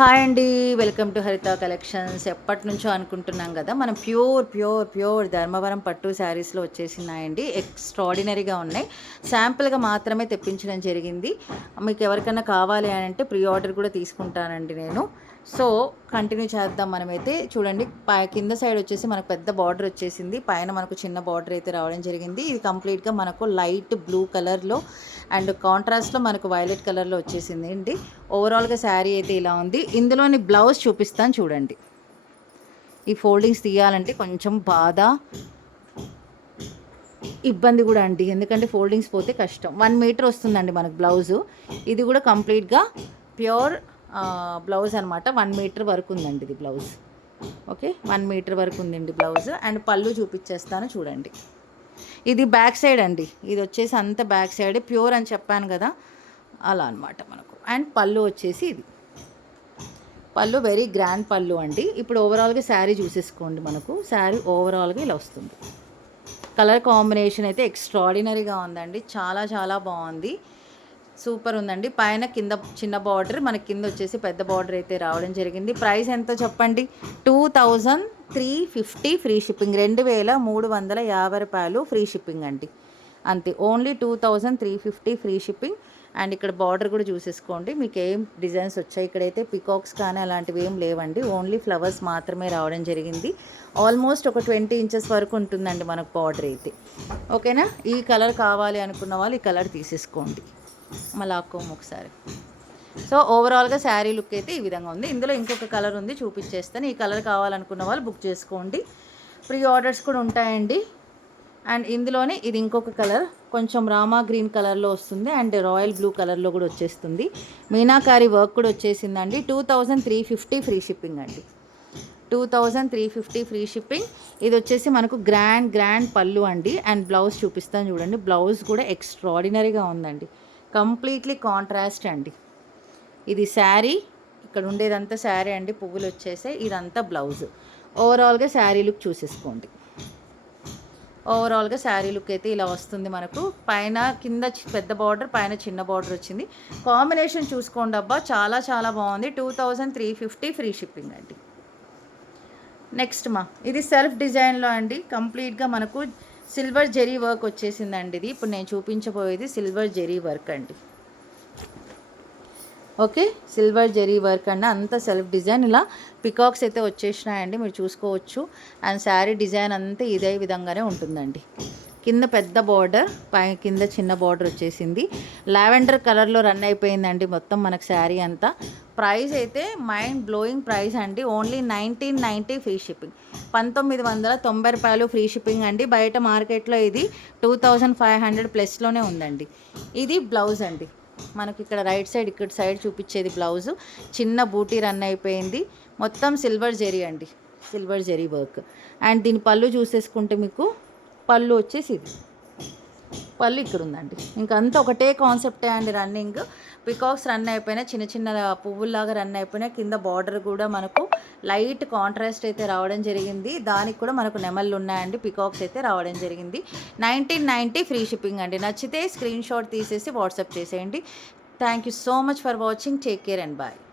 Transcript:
Hi అండి. Welcome to హరిత collections. ఎప్పటినుంచో అనుకుంటున్నాం కదా, మనం ప్యూర్ ధర్మవరం పట్టు శారీస్లో వచ్చేసినాయండి. ఎక్స్ట్రాడినరీగా ఉన్నాయి. శాంపుల్గా మాత్రమే తెప్పించడం జరిగింది. మీకు ఎవరికైనా కావాలి అని అంటే ప్రీ ఆర్డర్ కూడా తీసుకుంటానండి నేను. సో కంటిన్యూ చేద్దాం. మనమైతే చూడండి, కింద సైడ్ వచ్చేసి మనకు పెద్ద బార్డర్ వచ్చేసింది, పైన మనకు చిన్న బార్డర్ అయితే రావడం జరిగింది. ఇది కంప్లీట్గా మనకు లైట్ బ్లూ కలర్లో అండ్ కాంట్రాస్ట్లో మనకు వైలెట్ కలర్లో వచ్చేసింది అండి. ఓవరాల్గా శారీ అయితే ఇలా ఉంది. ఇందులోని బ్లౌజ్ చూపిస్తాను చూడండి. ఈ ఫోల్డింగ్స్ తీయాలంటే కొంచెం బాధ, ఇబ్బంది కూడా అండి, ఎందుకంటే ఫోల్డింగ్స్ పోతే కష్టం. 1 మీటర్ వస్తుందండి మనకు బ్లౌజు. ఇది కూడా కంప్లీట్గా ప్యూర్ బ్లౌజ్ అనమాట. 1 మీటర్ వరకు ఉందండి ఇది బ్లౌజ్. ఓకే, 1 మీటర్ వరకు ఉందండి బ్లౌజ్. అండ్ పళ్ళు చూపించేస్తాను చూడండి. ఇది బ్యాక్ సైడ్ అండి. ఇది వచ్చేసి అంత బ్యాక్ సైడ్ ప్యూర్ అని చెప్పాను కదా, అలా అనమాట మనకు. అండ్ పళ్ళు వచ్చేసి ఇది పళ్ళు వెరీ గ్రాండ్ పళ్ళు అండి. ఇప్పుడు ఓవరాల్గా శారీ చూసేసుకోండి. మనకు శారీ ఓవరాల్గా ఇలా వస్తుంది. కలర్ కాంబినేషన్ అయితే ఎక్స్ట్రాడినరీగా ఉందండి. చాలా చాలా బాగుంది, సూపర్ ఉందండి. పైన కింద చిన్న బార్డర్, మనకి కింద వచ్చేసి పెద్ద బార్డర్ అయితే రావడం జరిగింది. ప్రైస్ ఎంతో చెప్పండి? 2350 ఫ్రీ షిప్పింగ్. 2350 రూపాయలు ఫ్రీ షిప్పింగ్ అండి, అంతే. Only 2350 free shipping. అండ్ ఇక్కడ బార్డర్ కూడా చూసేసుకోండి, మీకు ఏం డిజైన్స్ వచ్చాయి. ఇక్కడైతే పికాక్స్ కానీ అలాంటివి ఏం లేవండి, ఓన్లీ ఫ్లవర్స్ మాత్రమే రావడం జరిగింది. ఆల్మోస్ట్ ఒక 20 ఇంచెస్ వరకు ఉంటుందండి మనకు బార్డర్ అయితే. ఓకేనా? ఈ కలర్ కావాలి అనుకున్న వాళ్ళు ఈ కలర్ తీసేసుకోండి. మళ్ళీ ఆక్కోము ఒకసారి. సో ఓవరాల్గా శారీ లుక్ అయితే ఈ విధంగా ఉంది. ఇందులో ఇంకొక కలర్ ఉంది, చూపించేస్తాను. ఈ కలర్ కావాలనుకున్న వాళ్ళు బుక్ చేసుకోండి. ప్రీ ఆర్డర్స్ కూడా ఉంటాయండి. అండ్ ఇందులోనే ఇది ఇంకొక కలర్, కొంచెం రామా గ్రీన్ కలర్లో వస్తుంది అండ్ రాయల్ బ్లూ కలర్లో కూడా వచ్చేస్తుంది. మీనాకారి వర్క్ కూడా వచ్చేసిందండి. 2350 ఫ్రీ షిప్పింగ్ అండి. 2350 ఫ్రీ షిప్పింగ్. ఇది వచ్చేసి మనకు గ్రాండ్ పళ్ళు అండి. అండ్ బ్లౌజ్ చూపిస్తాను చూడండి. బ్లౌజ్ కూడా ఎక్స్ట్రాడినరీగా ఉందండి, కంప్లీట్లీ కాంట్రాస్ట్ అండి. ఇది శారీ, ఇక్కడ ఉండేదంతా శారీ అండి, పువ్వులు వచ్చేసాయి. ఇదంతా బ్లౌజ్. ఓవరాల్గా శారీ లుక్ చూసేసుకోండి. ఓవరాల్గా శారీ లుక్ అయితే ఇలా వస్తుంది మనకు. పైన కింద పెద్ద బార్డర్, పైన చిన్న బార్డర్ వచ్చింది. కాంబినేషన్ చూసుకోండి అబ్బా, చాలా చాలా బాగుంది. 2350 ఫ్రీ షిప్పింగ్ అండి. నెక్స్ట్ ఇది సెల్ఫ్ డిజైన్లో అండి. కంప్లీట్గా మనకు సిల్వర్ జెరీ వర్క్ వచ్చేసిందండి. ఇది ఇప్పుడు నేను చూపించబోయేది సిల్వర్ జెరీ వర్క్ అండి. ఓకే, సిల్వర్ జెరీ వర్క్ అండి, అంతా సెల్ఫ్ డిజైన్. ఇలా పికాక్స్ అయితే వచ్చేసినాయండి, మీరు చూసుకోవచ్చు. అండ్ శారీ డిజైన్ అంతా ఇదే విధంగానే ఉంటుందండి. కింద పెద్ద బార్డర్, కింద చిన్న బార్డర్ వచ్చేసింది. లావెండర్ కలర్లో రన్ అయిపోయిందండి మొత్తం మనకు శారీ అంతా. ప్రైస్ అయితే మైండ్ బ్లోయింగ్ ప్రైస్ అండి. Only 1990 free shipping. 1990 రూపాయలు ఫ్రీ షిప్పింగ్ అండి. బయట మార్కెట్లో ఇది 2500 ప్లస్లోనే ఉందండి. ఇది బ్లౌజ్ అండి మనకి. ఇక్కడ రైట్ సైడ్, ఇక్కడ సైడ్ చూపించేది బ్లౌజు. చిన్న బూటీ రన్ అయిపోయింది. మొత్తం సిల్వర్ జెరీ అండి, సిల్వర్ జెరీ వర్క్. అండ్ దీని పళ్ళు చూసేసుకుంటే మీకు పళ్ళు వచ్చేసి ఇది పళ్ళు ఇక్కడ ఉందండి. ఇంకంతా ఒకటే కాన్సెప్టే అండి రన్నింగ్. పికాక్స్ రన్ అయిపోయినా, చిన్న చిన్న పువ్వుల్లాగా రన్ అయిపోయినా. కింద బార్డర్ కూడా మనకు లైట్ కాంట్రాస్ట్ అయితే రావడం జరిగింది. దానికి కూడా మనకు నెమళ్ళు ఉన్నాయండి, పికాక్స్ అయితే రావడం జరిగింది. 1990 ఫ్రీ షిప్పింగ్ అండి. నచ్చితే స్క్రీన్ షాట్ తీసేసి వాట్సాప్ చేసేయండి. Thank you so much for watching. Take care and bye.